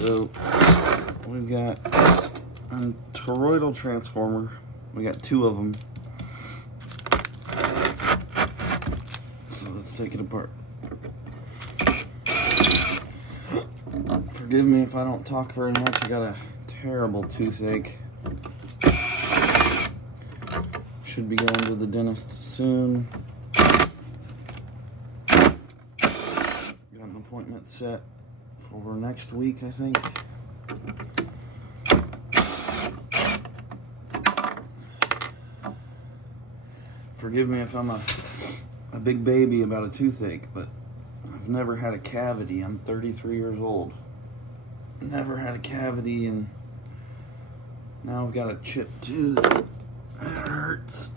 So we've got a toroidal transformer. We got 2 of them. So let's take it apart. Forgive me if I don't talk very much. I got a terrible toothache. Should be going to the dentist soon. Got an appointment set for next week, I think. Forgive me if I'm a big baby about a toothache, but I've never had a cavity. I'm 33 years old. Never had a cavity, and now I've got a chipped tooth. It hurts.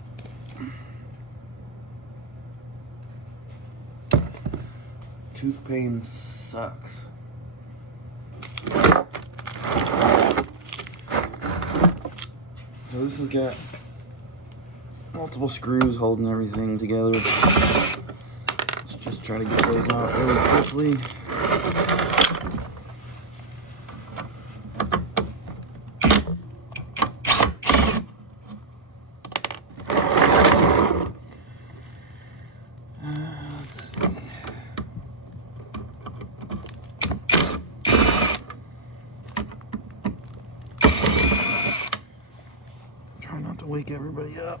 Tooth pain sucks. So this has got multiple screws holding everything together. Let's just try to get those out really quickly. Let's see. Try not to wake everybody up.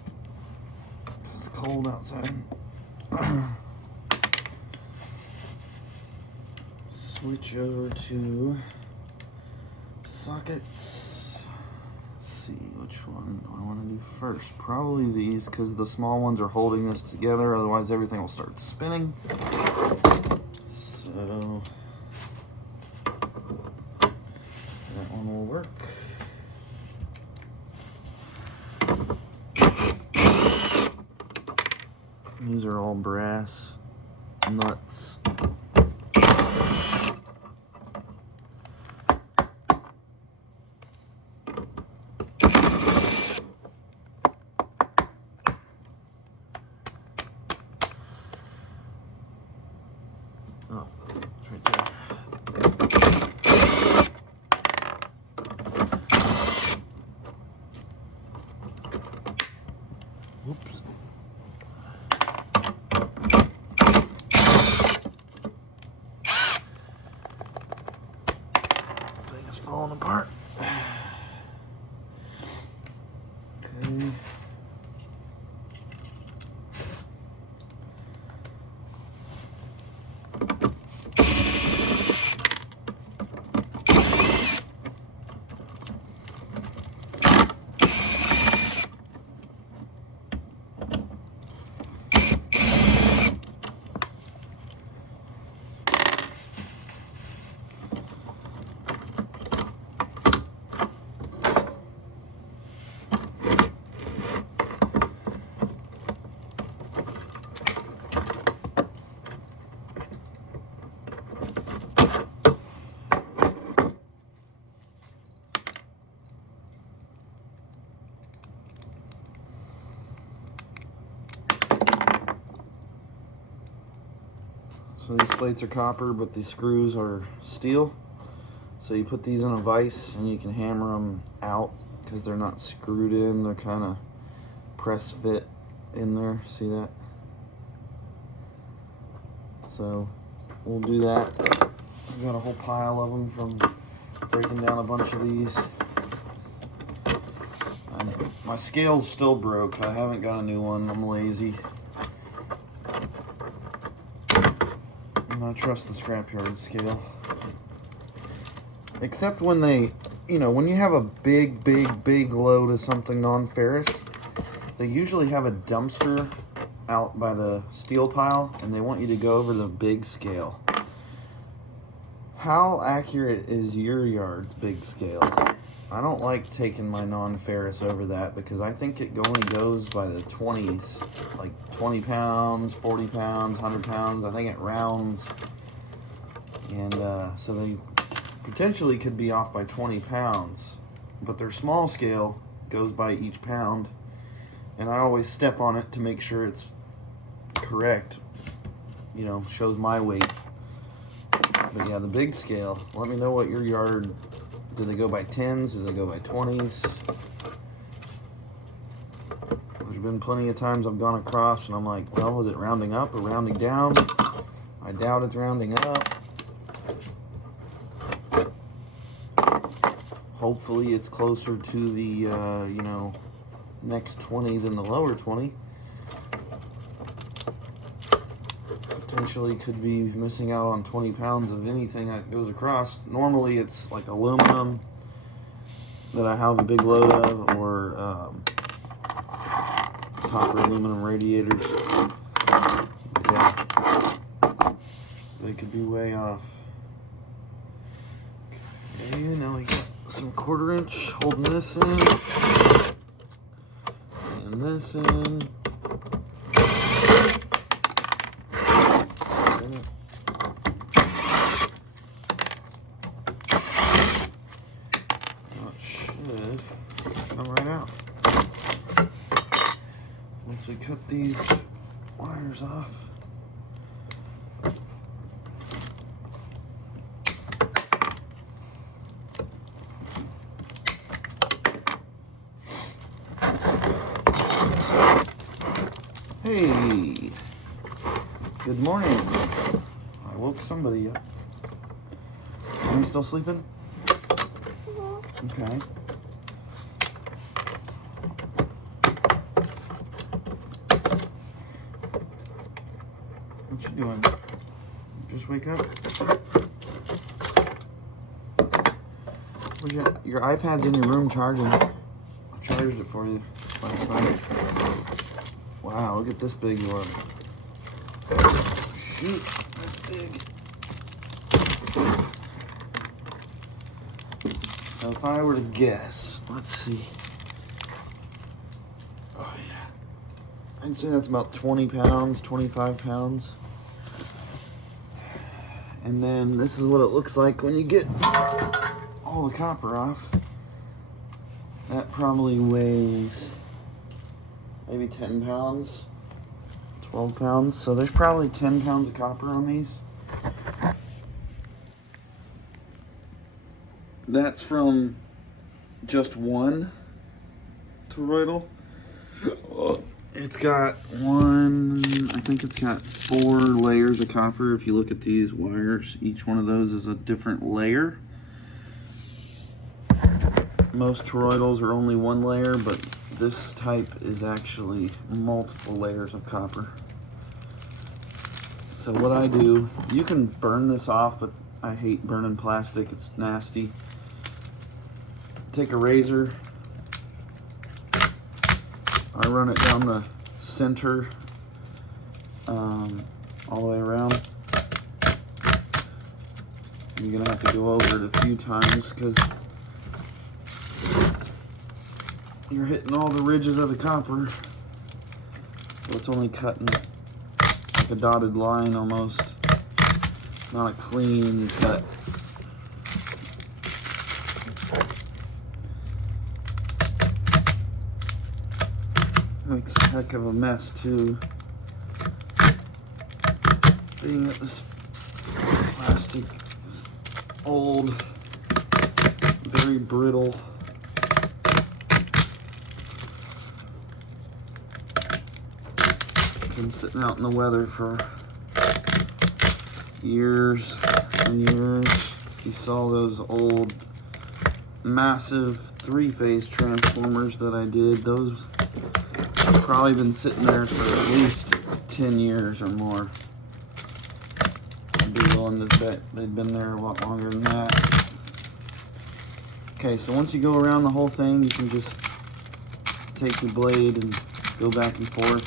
It's cold outside. Switch over to sockets. Let's see, which one do I want to do first? Probably these, because the small ones are holding this together, otherwise everything will start spinning. So that one will work. These are all brass nuts. Oh, it's right there. Whoops. Thing is falling apart. Okay. So these plates are copper, but these screws are steel. So you put these in a vise and you can hammer them out because they're not screwed in. They're kind of press fit in there. See that? So we'll do that. I've got a whole pile of them from breaking down a bunch of these. My scale's still broke. I haven't got a new one. I'm lazy. I trust the scrapyard scale. Except when they, when you have a big load of something non-ferrous, they usually have a dumpster out by the steel pile, and they want you to go over the big scale. How accurate is your yard's big scale? I don't like taking my non-ferrous over that because I think it only goes by the 20s, like 20 pounds, 40 pounds, 100 pounds. I think it rounds, and so they potentially could be off by 20 pounds, but their small scale goes by each pound, and I always step on it to make sure it's correct, shows my weight. But yeah, the big scale. Let me know what your yard, do they go by 10s? Do they go by 20s? There's been plenty of times I've gone across and I'm like, well, is it rounding up or rounding down? I doubt it's rounding up. Hopefully it's closer to the, you know, next 20 than the lower 20. Potentially could be missing out on 20 pounds of anything that goes across. Normally it's like aluminum that I have a big load of, or copper aluminum radiators. Yeah, they could be way off. Okay, now we got some 1/4 inch holding this in, and this in. Once we cut these wires off. Hey, good morning. I woke somebody up. Are you still sleeping? Okay. What you doing? Just wake up? Your iPad's in your room charging. I charged it for you last night. Wow, look at this big one. Shoot, that's big. So if I were to guess, let's see. Oh yeah. I'd say that's about 20 pounds, 25 pounds. And then this is what it looks like when you get all the copper off. That probably weighs maybe 10 pounds, 12 pounds. So there's probably 10 pounds of copper on these. That's from just one toroidal. It's got I think it's got 4 layers of copper. If you look at these wires, each one of those is a different layer. Most toroidals are only 1 layer, but this type is actually multiple layers of copper. So what I do, you can burn this off, but I hate burning plastic, it's nasty. Take a razor, I run it down the center, all the way around. You're gonna have to go over it a few times because you're hitting all the ridges of the copper. So it's only cutting like a dotted line almost, not a clean cut. Makes a heck of a mess too. Being that this plastic is old, very brittle. Been sitting out in the weather for years and years. You saw those old massive 3-phase transformers that I did. Those have probably been sitting there for at least 10 years or more. I'd be willing to bet they've been there a lot longer than that. Okay, so once you go around the whole thing, you can just take your blade and go back and forth.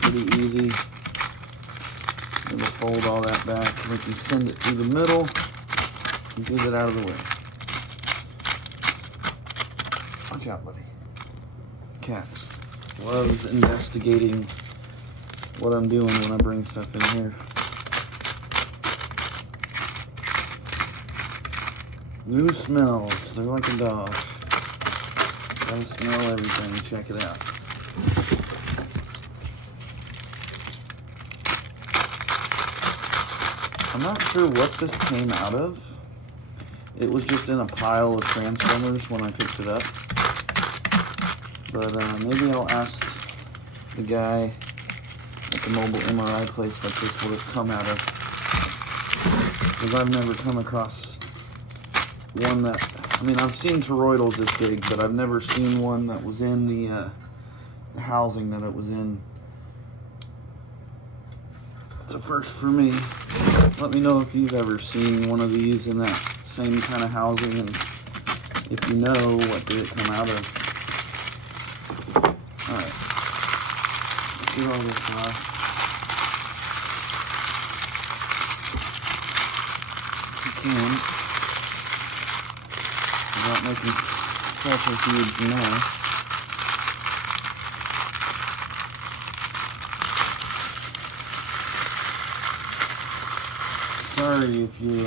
Pretty easy. It'll fold all that back. We can send it through the middle and get it out of the way. Watch out, buddy. Cats. Loves investigating what I'm doing when I bring stuff in here. New smells. They're like a dog. Gotta smell everything. Check it out. I'm not sure what this came out of. It was just in a pile of transformers when I picked it up. But maybe I'll ask the guy at the mobile MRI place what this would have come out of. Because I've never come across one that, I mean, I've seen toroidals this big, but I've never seen one that was in the housing that it was in. It's a first for me. Let me know if you've ever seen one of these in that same kind of housing, and if you know, what did it come out of. Alright, let's do all this off. If you can, without making such a huge mess. Sorry if you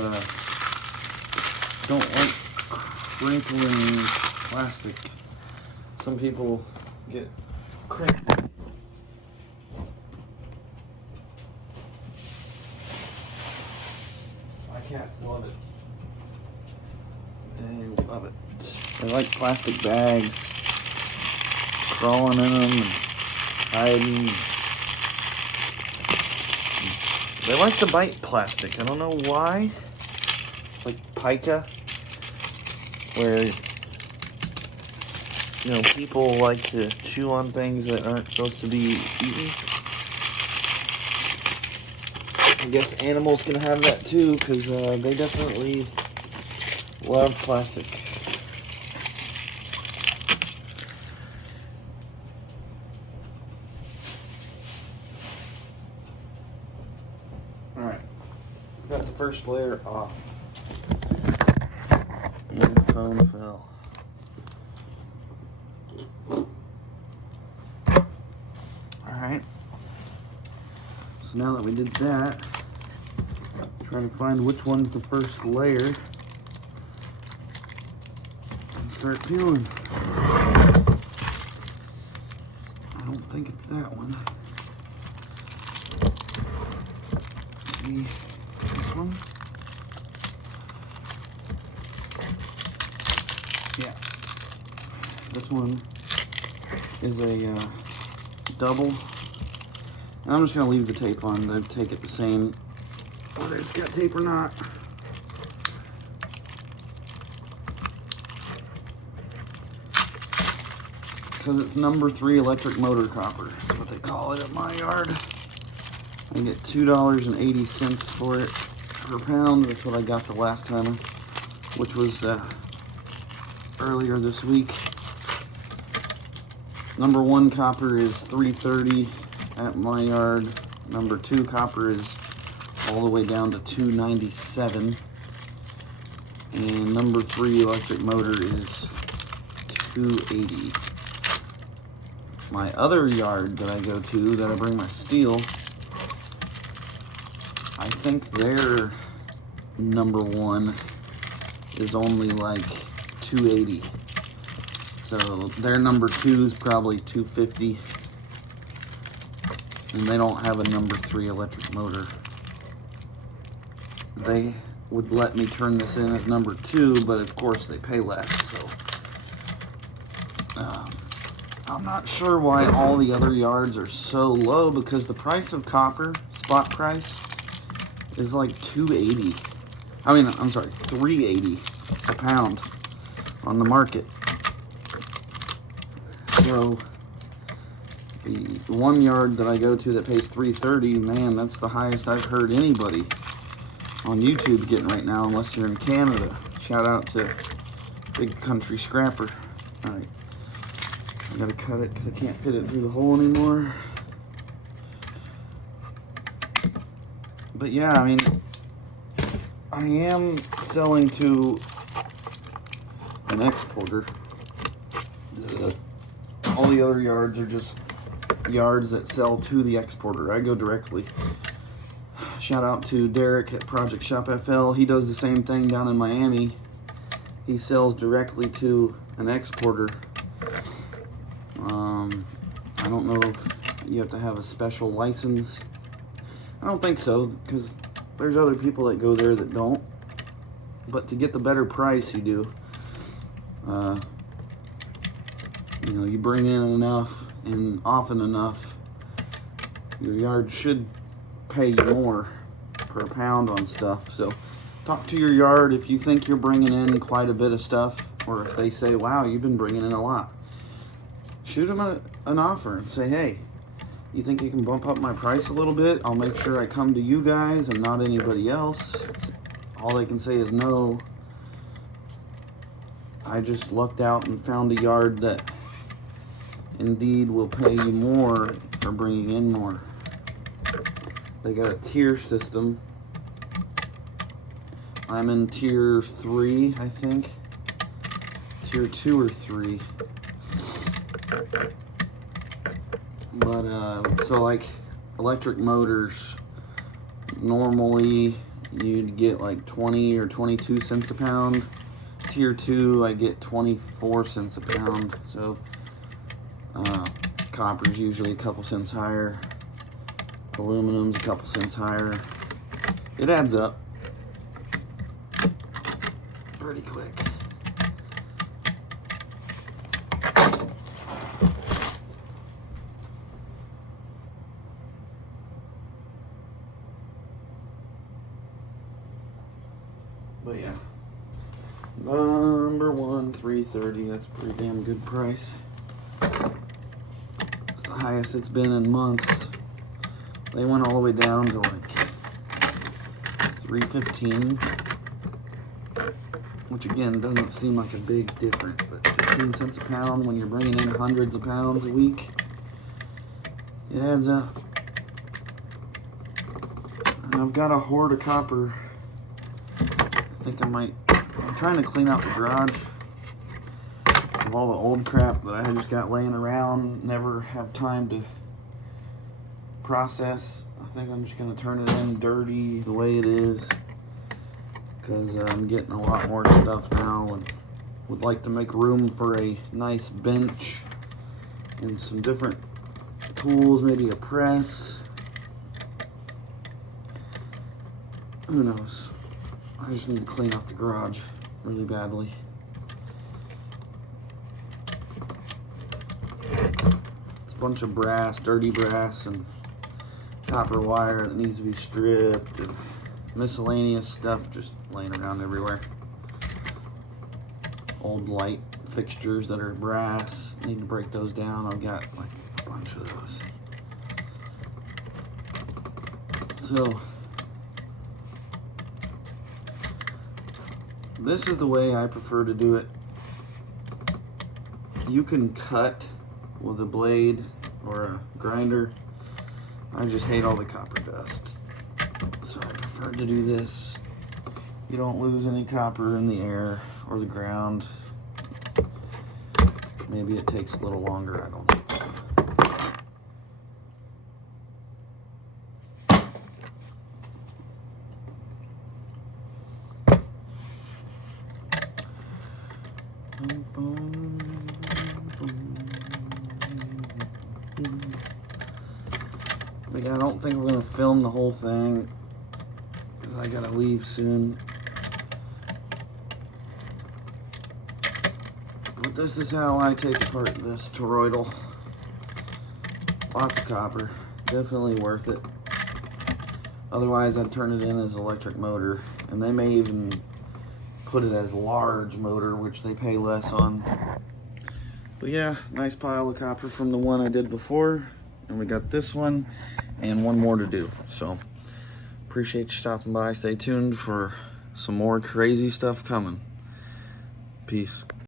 don't like crinkling plastic. Some people get crinkled. My cats love it. They love it. They like plastic bags, crawling in them and hiding. They like to bite plastic. I don't know why. It's like pica, where, you know, people like to chew on things that aren't supposed to be eaten. I guess animals can have that too, because they definitely love plastic. Alright, got the first layer off. And the foam fell. Alright, so now that we did that, trying to find which one's the first layer and start peeling. I don't think it's that one. Maybe this one? Yeah. This one is a double. And I'm just going to leave the tape on to take it the same, whether it's got tape or not. Because it's number 3 electric motor copper. That's what they call it at my yard. I get $2.80 for it per pound. That's what I got the last time, which was earlier this week. Number 1 copper is $3.30 at my yard. Number 2 copper is all the way down to $2.97. And number 3 electric motor is $2.80. My other yard that I go to, that I bring my steel, I think their number 1 is only like $2.80. So their number 2 is probably $2.50. And they don't have a number 3 electric motor. They would let me turn this in as number 2, but of course they pay less, so I'm not sure why all the other yards are so low, because the price of copper, spot price, is like $2.80. I mean, I'm sorry, $3.80 a pound on the market. So the one yard that I go to that pays $3.30, man, that's the highest I've heard anybody on YouTube getting right now, unless you're in Canada. Shout out to Big Country Scrapper. Alright, I gotta cut it because I can't fit it through the hole anymore. But yeah, I mean, I am selling to an exporter. All the other yards are just yards that sell to the exporter. I go directly. Shout out to Derek at Project Shop FL. He does the same thing down in Miami. He sells directly to an exporter. I don't know if you have to have a special license. I don't think so, because There's other people that go there that don't, but to get the better price, you do. You know, you bring in enough and often enough, your yard should pay you more per pound on stuff. So talk to your yard if you think you're bringing in quite a bit of stuff, or if they say, wow, you've been bringing in a lot. Shoot them an offer and say, hey, you think you can bump up my price a little bit? I'll make sure I come to you guys and not anybody else. All they can say is no. I just lucked out and found a yard that indeed will pay you more for bringing in more. They got a tier system. I'm in tier 3, I think. Tier 2 or 3. But so like electric motors, normally you'd get like 20 or 22 cents a pound. Tier 2, I get 24 cents a pound. So copper's usually a couple cents higher. Aluminum's a couple cents higher. It adds up pretty quick. But yeah, number one, $3.30. That's a pretty damn good price. It's the highest it's been in months. They went all the way down to like $3.15, which again doesn't seem like a big difference, but 15 cents a pound when you're bringing in hundreds of pounds a week, it adds up. And I've got a hoard of copper. I think I'm trying to clean out the garage of all the old crap that I just got laying around, never have time to process. I think I'm just going to turn it in dirty the way it is, because I'm getting a lot more stuff now and would like to make room for a nice bench and some different tools, maybe a press. Who knows? I just need to clean up the garage really badly. It's a bunch of brass, dirty brass, and copper wire that needs to be stripped, and miscellaneous stuff just laying around everywhere. Old light fixtures that are brass, need to break those down. I've got like a bunch of those. So this is the way I prefer to do it. You can cut with a blade or a grinder. I just hate all the copper dust, so I prefer to do this. You don't lose any copper in the air or the ground. Maybe it takes a little longer, I don't know. I don't think we're going to film the whole thing because I got to leave soon. But this is how I take apart this toroidal. Lots of copper. Definitely worth it. Otherwise, I'd turn it in as electric motor. And they may even put it as large motor, which they pay less on. But yeah, nice pile of copper from the one I did before. And we got this one and one more to do. So appreciate you stopping by. Stay tuned for some more crazy stuff coming. Peace.